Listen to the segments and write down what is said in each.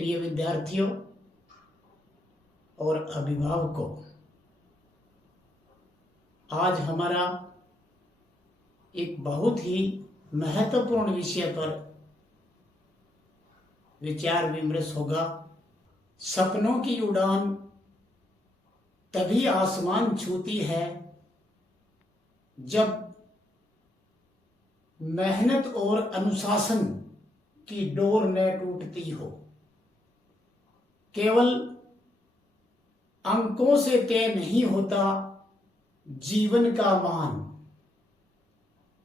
प्रिय विद्यार्थियों और अभिभावकों, आज हमारा एक बहुत ही महत्वपूर्ण विषय पर विचार विमर्श होगा। सपनों की उड़ान तभी आसमान छूती है जब मेहनत और अनुशासन की डोर न टूटती हो। केवल अंकों से तय नहीं होता जीवन का मान,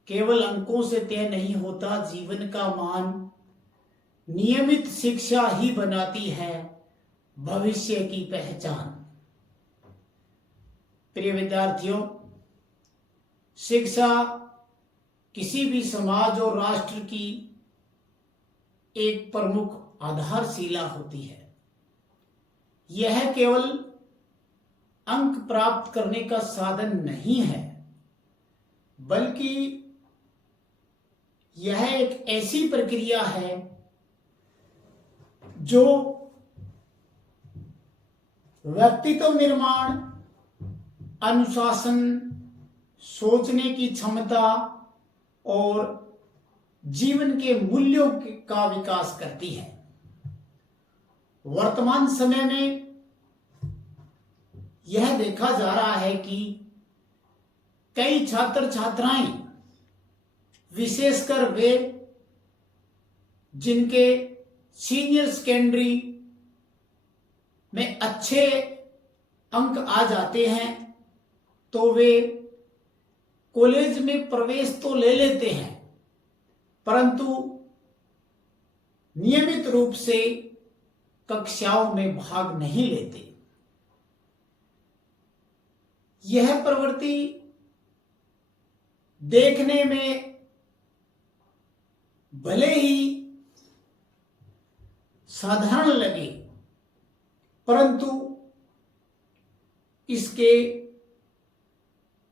केवल अंकों से तय नहीं होता जीवन का मान। नियमित शिक्षा ही बनाती है भविष्य की पहचान। प्रिय विद्यार्थियों, शिक्षा किसी भी समाज और राष्ट्र की एक प्रमुख आधारशिला होती है। यह केवल अंक प्राप्त करने का साधन नहीं है, बल्कि यह एक ऐसी प्रक्रिया है जो व्यक्तित्व निर्माण, अनुशासन, सोचने की क्षमता और जीवन के मूल्यों का विकास करती है। वर्तमान समय में यह देखा जा रहा है कि कई छात्र छात्राएं, विशेषकर वे जिनके सीनियर सेकेंडरी में अच्छे अंक आ जाते हैं, तो वे कॉलेज में प्रवेश तो ले लेते हैं, परंतु नियमित रूप से कक्षाओं में भाग नहीं लेते। यह प्रवृत्ति देखने में भले ही साधारण लगे, परंतु इसके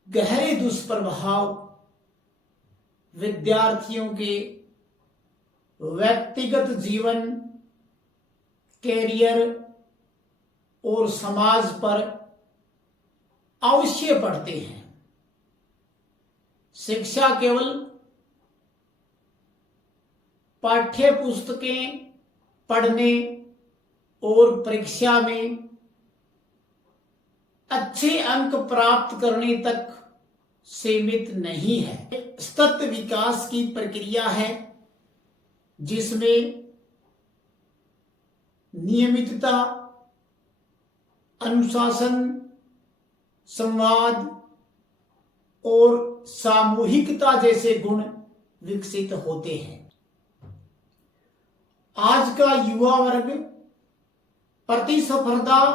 गहरे दुष्प्रभाव विद्यार्थियों के व्यक्तिगत जीवन, कैरियर और समाज पर अवश्य पड़ते हैं। शिक्षा केवल पाठ्य पुस्तकें पढ़ने और परीक्षा में अच्छे अंक प्राप्त करने तक सीमित नहीं है। सतत विकास की प्रक्रिया है जिसमें नियमितता, अनुशासन, संवाद और सामूहिकता जैसे गुण विकसित होते हैं। आज का युवा वर्ग प्रतिस्पर्धा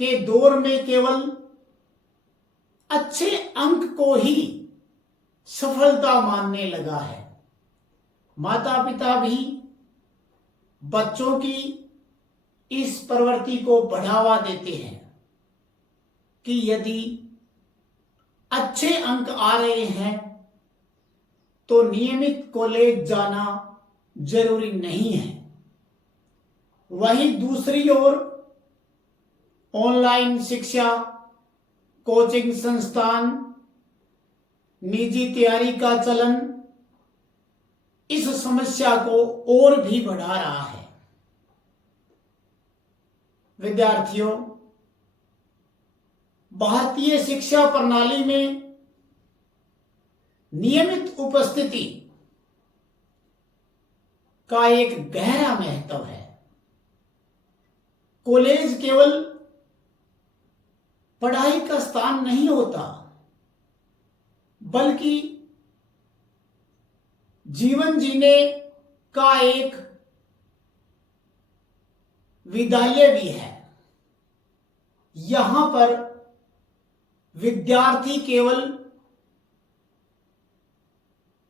के दौर में केवल अच्छे अंक को ही सफलता मानने लगा है। माता पिता भी बच्चों की इस प्रवृत्ति को बढ़ावा देते हैं कि यदि अच्छे अंक आ रहे हैं तो नियमित कॉलेज जाना जरूरी नहीं है। वहीं दूसरी ओर ऑनलाइन शिक्षा, कोचिंग संस्थान, निजी तैयारी का चलन इस समस्या को और भी बढ़ा रहा है। विद्यार्थियों, भारतीय शिक्षा प्रणाली में नियमित उपस्थिति का एक गहरा महत्व है। कॉलेज केवल पढ़ाई का स्थान नहीं होता, बल्कि जीवन जीने का एक विद्यालय भी है। यहां पर विद्यार्थी केवल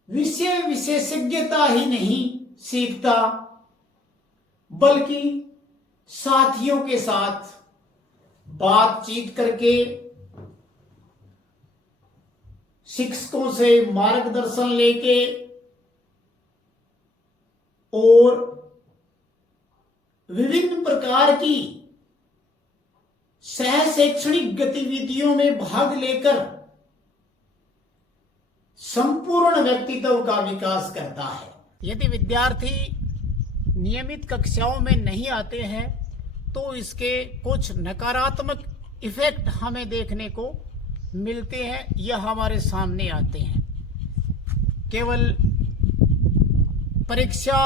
विषय विशेषज्ञता ही नहीं सीखता, बल्कि साथियों के साथ बातचीत करके, शिक्षकों से मार्गदर्शन लेके और विभिन्न प्रकार की सह शैक्षणिक गतिविधियों में भाग लेकर संपूर्ण व्यक्तित्व का विकास करता है। यदि विद्यार्थी नियमित कक्षाओं में नहीं आते हैं तो इसके कुछ नकारात्मक इफेक्ट हमें देखने को मिलते हैं या हमारे सामने आते हैं। केवल परीक्षा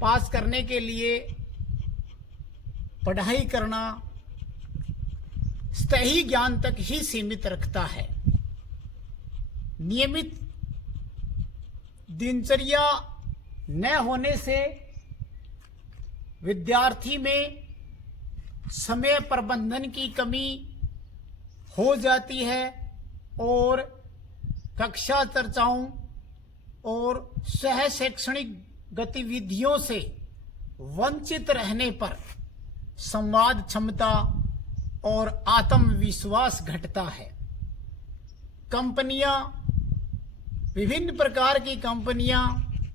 पास करने के लिए पढ़ाई करना सतही ज्ञान तक ही सीमित रखता है। नियमित दिनचर्या न होने से विद्यार्थी में समय प्रबंधन की कमी हो जाती है और कक्षा चर्चाओं और सह शैक्षणिक गतिविधियों से वंचित रहने पर संवाद क्षमता और आत्मविश्वास घटता है। कंपनियां, विभिन्न प्रकार की कंपनियां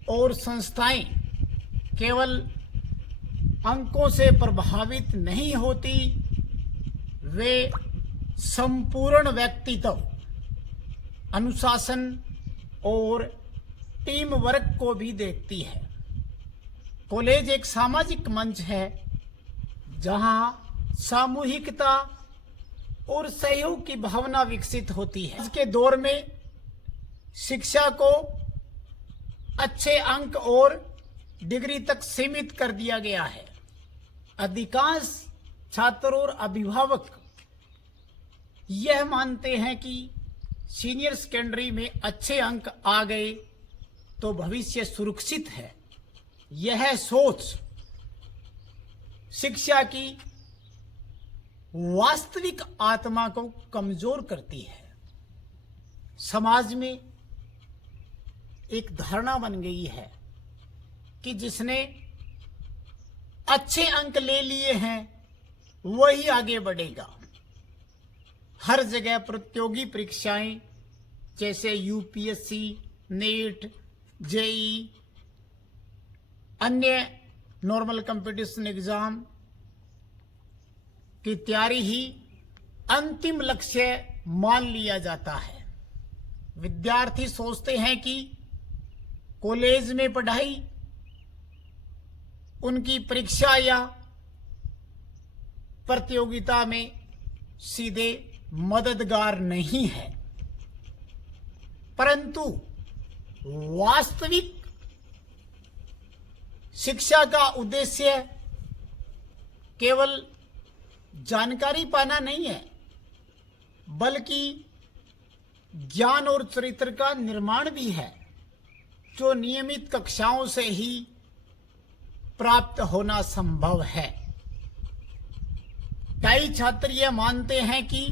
और संस्थाएं केवल अंकों से प्रभावित नहीं होती, वे संपूर्ण व्यक्तित्व, अनुशासन और टीम वर्क को भी देखती है। कॉलेज एक सामाजिक मंच है जहां सामूहिकता और सहयोग की भावना विकसित होती है। आज के दौर में शिक्षा को अच्छे अंक और डिग्री तक सीमित कर दिया गया है। अधिकांश छात्र और अभिभावक यह मानते हैं कि सीनियर सेकेंडरी में अच्छे अंक आ गए तो भविष्य सुरक्षित है। यह सोच शिक्षा की वास्तविक आत्मा को कमजोर करती है। समाज में एक धारणा बन गई है कि जिसने अच्छे अंक ले लिए हैं वही आगे बढ़ेगा। हर जगह प्रतियोगी परीक्षाएं जैसे यूपीएससी, नीट, जेई, अन्य नॉर्मल कंपटीशन एग्जाम की तैयारी ही अंतिम लक्ष्य मान लिया जाता है। विद्यार्थी सोचते हैं कि कॉलेज में पढ़ाई उनकी परीक्षा या प्रतियोगिता में सीधे मददगार नहीं है, परंतु वास्तविक शिक्षा का उद्देश्य केवल जानकारी पाना नहीं है, बल्कि ज्ञान और चरित्र का निर्माण भी है, जो नियमित कक्षाओं से ही प्राप्त होना संभव है। कई छात्र यह मानते हैं कि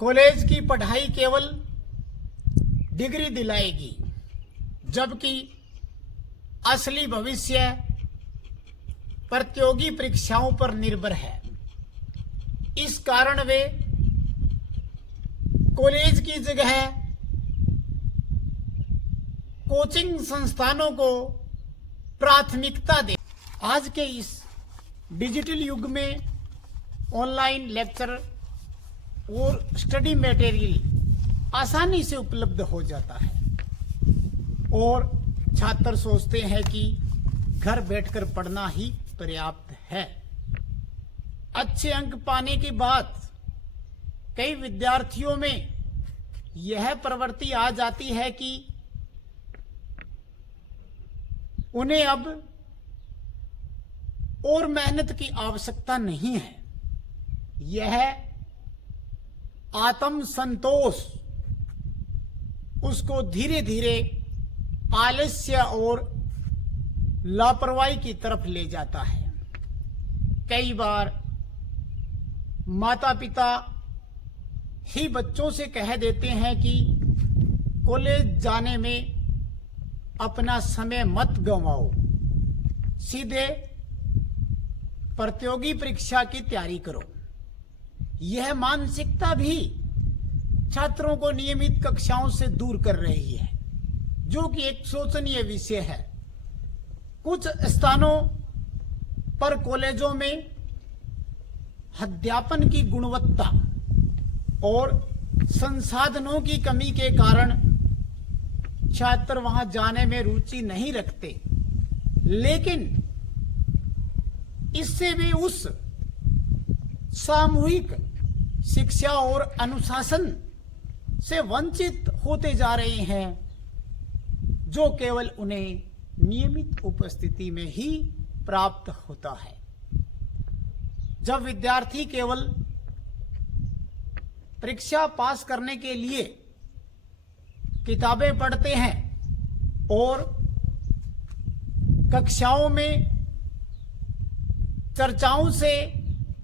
कॉलेज की पढ़ाई केवल डिग्री दिलाएगी, जबकि असली भविष्य प्रतियोगी परीक्षाओं पर निर्भर है। इस कारण वे कॉलेज की जगह कोचिंग संस्थानों को प्राथमिकता दे। आज के इस डिजिटल युग में ऑनलाइन लेक्चर और स्टडी मटेरियल आसानी से उपलब्ध हो जाता है और छात्र सोचते हैं कि घर बैठकर पढ़ना ही पर्याप्त है। अच्छे अंक पाने के बाद कई विद्यार्थियों में यह प्रवृत्ति आ जाती है कि उन्हें अब और मेहनत की आवश्यकता नहीं है। यह आत्म संतोष उसको धीरे धीरे आलस्य और लापरवाही की तरफ ले जाता है। कई बार माता पिता ही बच्चों से कह देते हैं कि कॉलेज जाने में अपना समय मत गंवाओ, सीधे प्रतियोगी परीक्षा की तैयारी करो। यह मानसिकता भी छात्रों को नियमित कक्षाओं से दूर कर रही है, जो कि एक शोचनीय विषय है। कुछ स्थानों पर कॉलेजों में अध्यापन की गुणवत्ता और संसाधनों की कमी के कारण छात्र वहां जाने में रुचि नहीं रखते, लेकिन इससे वे उस सामूहिक शिक्षा और अनुशासन से वंचित होते जा रहे हैं जो केवल उन्हें नियमित उपस्थिति में ही प्राप्त होता है। जब विद्यार्थी केवल परीक्षा पास करने के लिए किताबें पढ़ते हैं और कक्षाओं में चर्चाओं से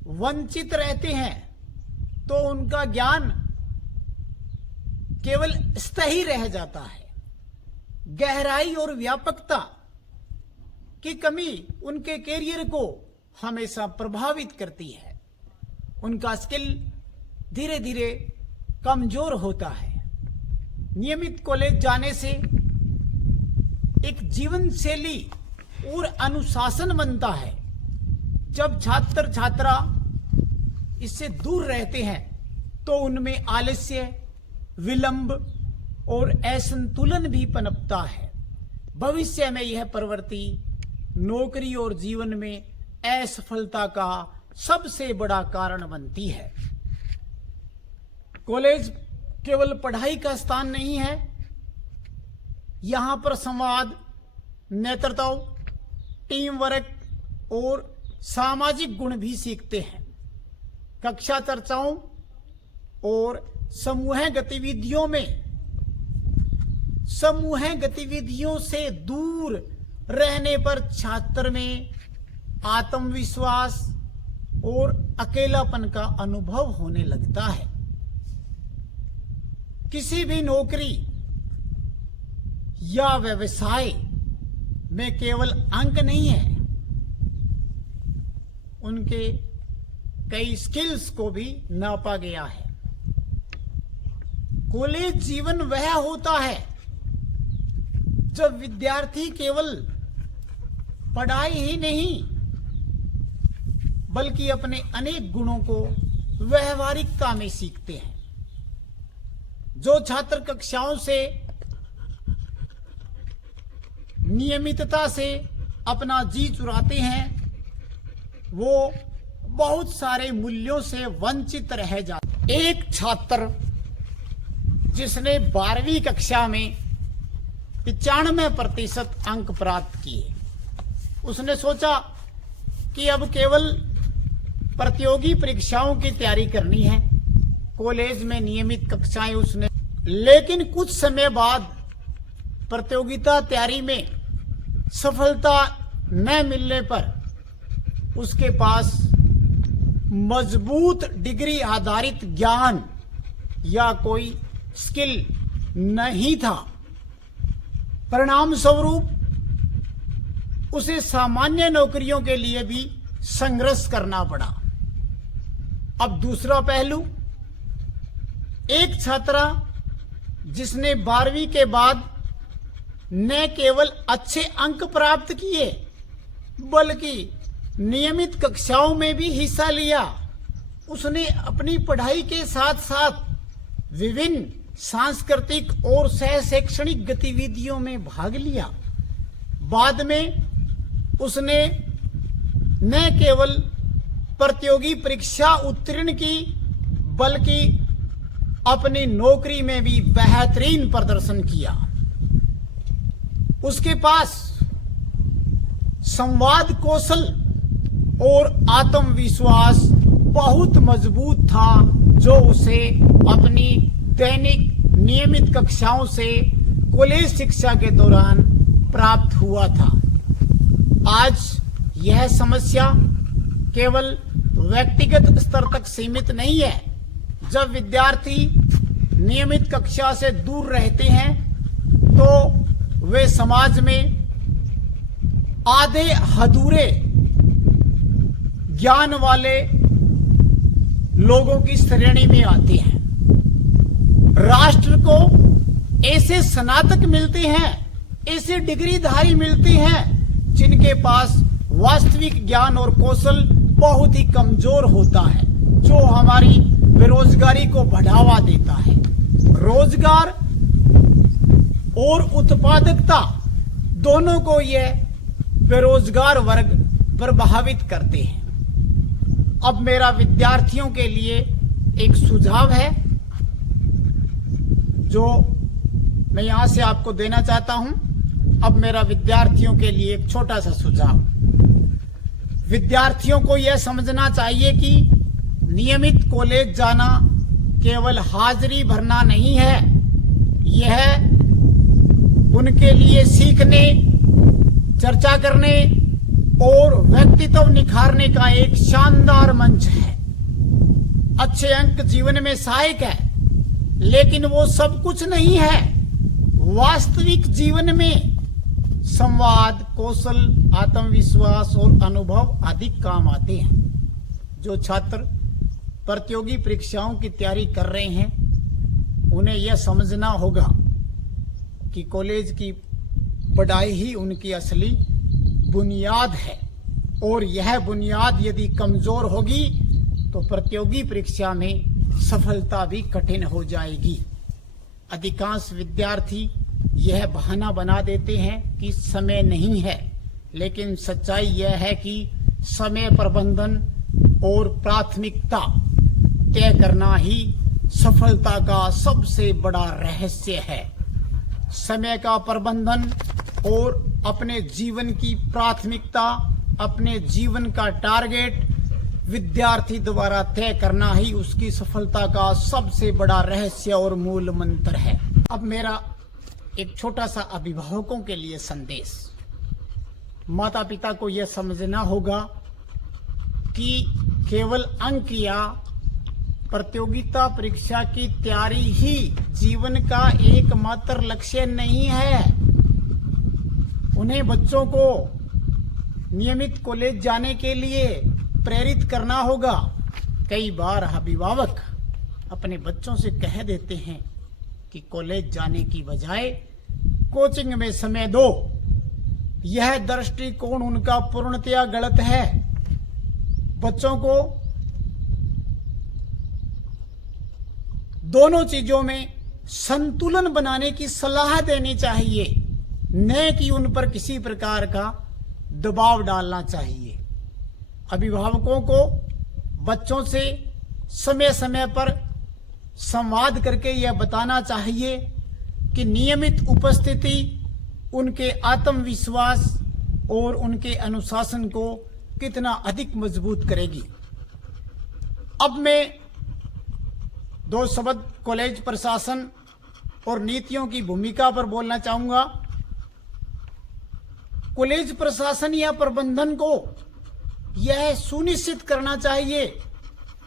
वंचित रहते हैं, तो उनका ज्ञान केवल स्थायी रह जाता है। गहराई और व्यापकता की कमी उनके कैरियर को हमेशा प्रभावित करती है। उनका स्किल धीरे धीरे कमजोर होता है। नियमित कॉलेज जाने से एक जीवन शैली और अनुशासन बनता है। जब छात्र छात्रा इससे दूर रहते हैं तो उनमें आलस्य, विलंब और असंतुलन भी पनपता है। भविष्य में यह प्रवृत्ति नौकरी और जीवन में असफलता का सबसे बड़ा कारण बनती है। कॉलेज केवल पढ़ाई का स्थान नहीं है, यहां पर संवाद, नेतृत्व, टीम वर्क और सामाजिक गुण भी सीखते हैं। कक्षा चर्चाओं और समूह गतिविधियों से दूर रहने पर छात्र में आत्मविश्वास और अकेलापन का अनुभव होने लगता है। किसी भी नौकरी या व्यवसाय में केवल अंक नहीं है, उनके कई स्किल्स को भी नापा गया है। कॉलेज जीवन वह होता है जब विद्यार्थी केवल पढ़ाई ही नहीं बल्कि अपने अनेक गुणों को व्यवहारिकता में सीखते हैं। जो छात्र कक्षाओं से नियमितता से अपना जी चुराते हैं वो बहुत सारे मूल्यों से वंचित रह जाते। एक छात्र जिसने 12वीं कक्षा में 95% अंक प्राप्त किए, उसने सोचा कि अब केवल प्रतियोगी परीक्षाओं की तैयारी करनी है। कॉलेज में नियमित कक्षाएं उसने, लेकिन कुछ समय बाद प्रतियोगिता तैयारी में सफलता न मिलने पर उसके पास मजबूत डिग्री आधारित ज्ञान या कोई स्किल नहीं था। परिणाम स्वरूप उसे सामान्य नौकरियों के लिए भी संघर्ष करना पड़ा। अब दूसरा पहलू, एक छात्रा जिसने 12वीं के बाद न केवल अच्छे अंक प्राप्त किए बल्कि नियमित कक्षाओं में भी हिस्सा लिया। उसने अपनी पढ़ाई के साथ साथ विभिन्न सांस्कृतिक और सह शैक्षणिक गतिविधियों में भाग लिया। बाद में उसने न केवल प्रतियोगी परीक्षा उत्तीर्ण की बल्कि अपनी नौकरी में भी बेहतरीन प्रदर्शन किया। उसके पास संवाद कौशल और आत्मविश्वास बहुत मजबूत था जो उसे अपनी दैनिक नियमित कक्षाओं से कॉलेज शिक्षा के दौरान प्राप्त हुआ था। आज यह समस्या केवल व्यक्तिगत स्तर तक सीमित नहीं है। जब विद्यार्थी नियमित कक्षा से दूर रहते हैं तो वे समाज में आधे अधूरे ज्ञान वाले लोगों की श्रेणी में आते हैं। राष्ट्र को ऐसे स्नातक मिलते हैं, ऐसे डिग्रीधारी मिलते हैं जिनके पास वास्तविक ज्ञान और कौशल बहुत ही कमजोर होता है, जो हमारी बेरोजगारी को बढ़ावा देता है। रोजगार और उत्पादकता दोनों को यह बेरोजगार वर्ग प्रभावित करते हैं। अब मेरा विद्यार्थियों के लिए एक सुझाव है जो मैं यहां से आपको देना चाहता हूं। अब मेरा विद्यार्थियों के लिए एक छोटा सा सुझाव। विद्यार्थियों को यह समझना चाहिए कि नियमित कॉलेज जाना केवल हाजिरी भरना नहीं है, यह उनके लिए सीखने, चर्चा करने और व्यक्तित्व निखारने का एक शानदार मंच है। अच्छे अंक जीवन में सहायक है, लेकिन वो सब कुछ नहीं है। वास्तविक जीवन में संवाद, कौशल, आत्मविश्वास और अनुभव आदि काम आते हैं। जो छात्र प्रतियोगी परीक्षाओं की तैयारी कर रहे हैं, उन्हें यह समझना होगा कि कॉलेज की पढ़ाई ही उनकी असली बुनियाद है, और यह बुनियाद यदि कमजोर होगी तो प्रतियोगी परीक्षा में सफलता भी कठिन हो जाएगी। अधिकांश विद्यार्थी यह बहाना बना देते हैं कि समय नहीं है, लेकिन सच्चाई यह है कि समय प्रबंधन और प्राथमिकता तय करना ही सफलता का सबसे बड़ा रहस्य है। समय का प्रबंधन और अपने जीवन की प्राथमिकता, अपने जीवन का टारगेट विद्यार्थी द्वारा तय करना ही उसकी सफलता का सबसे बड़ा रहस्य और मूल मंत्र है। अब मेरा एक छोटा सा अभिभावकों के लिए संदेश। माता पिता को यह समझना होगा कि केवल अंक या प्रतियोगिता परीक्षा की तैयारी ही जीवन का एकमात्र लक्ष्य नहीं है। उन्हें बच्चों को नियमित कॉलेज जाने के लिए प्रेरित करना होगा। कई बार अभिभावक अपने बच्चों से कह देते हैं कि कॉलेज जाने की बजाय कोचिंग में समय दो। यह दृष्टिकोण उनका पूर्णतया गलत है। बच्चों को दोनों चीजों में संतुलन बनाने की सलाह देनी चाहिए, न कि उन पर किसी प्रकार का दबाव डालना चाहिए। अभिभावकों को बच्चों से समय समय पर संवाद करके यह बताना चाहिए कि नियमित उपस्थिति उनके आत्मविश्वास और उनके अनुशासन को कितना अधिक मजबूत करेगी। अब मैं दो शब्द कॉलेज प्रशासन और नीतियों की भूमिका पर बोलना चाहूंगा। कॉलेज प्रशासन या प्रबंधन को यह सुनिश्चित करना चाहिए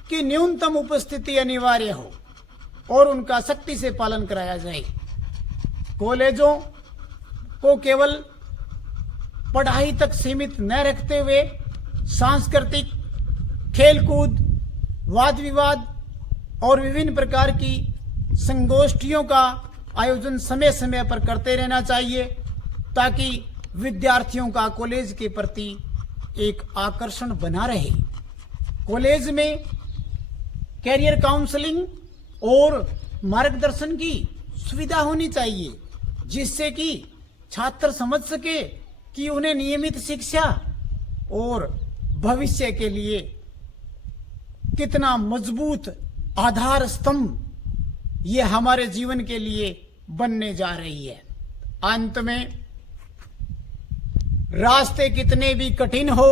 कि न्यूनतम उपस्थिति अनिवार्य हो और उनका सख्ती से पालन कराया जाए। कॉलेजों को केवल पढ़ाई तक सीमित न रखते हुए सांस्कृतिक, खेलकूद, वाद विवाद और विभिन्न प्रकार की संगोष्ठियों का आयोजन समय समय पर करते रहना चाहिए, ताकि विद्यार्थियों का कॉलेज के प्रति एक आकर्षण बना रहे। कॉलेज में कैरियर काउंसलिंग और मार्गदर्शन की सुविधा होनी चाहिए, जिससे कि छात्र समझ सके कि उन्हें नियमित शिक्षा और भविष्य के लिए कितना मजबूत आधार स्तंभ ये हमारे जीवन के लिए बनने जा रही है। अंत में, रास्ते कितने भी कठिन हो,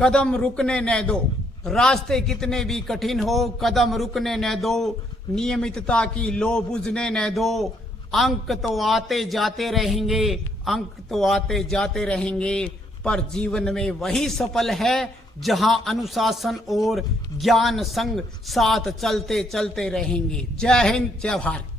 कदम रुकने न दो। रास्ते कितने भी कठिन हो, कदम रुकने न दो। नियमितता की लो बुझने न दो। अंक तो आते जाते रहेंगे, अंक तो आते जाते रहेंगे, पर जीवन में वही सफल है जहां अनुशासन और ज्ञान संग साथ चलते चलते रहेंगे। जय हिंद, जय भारत।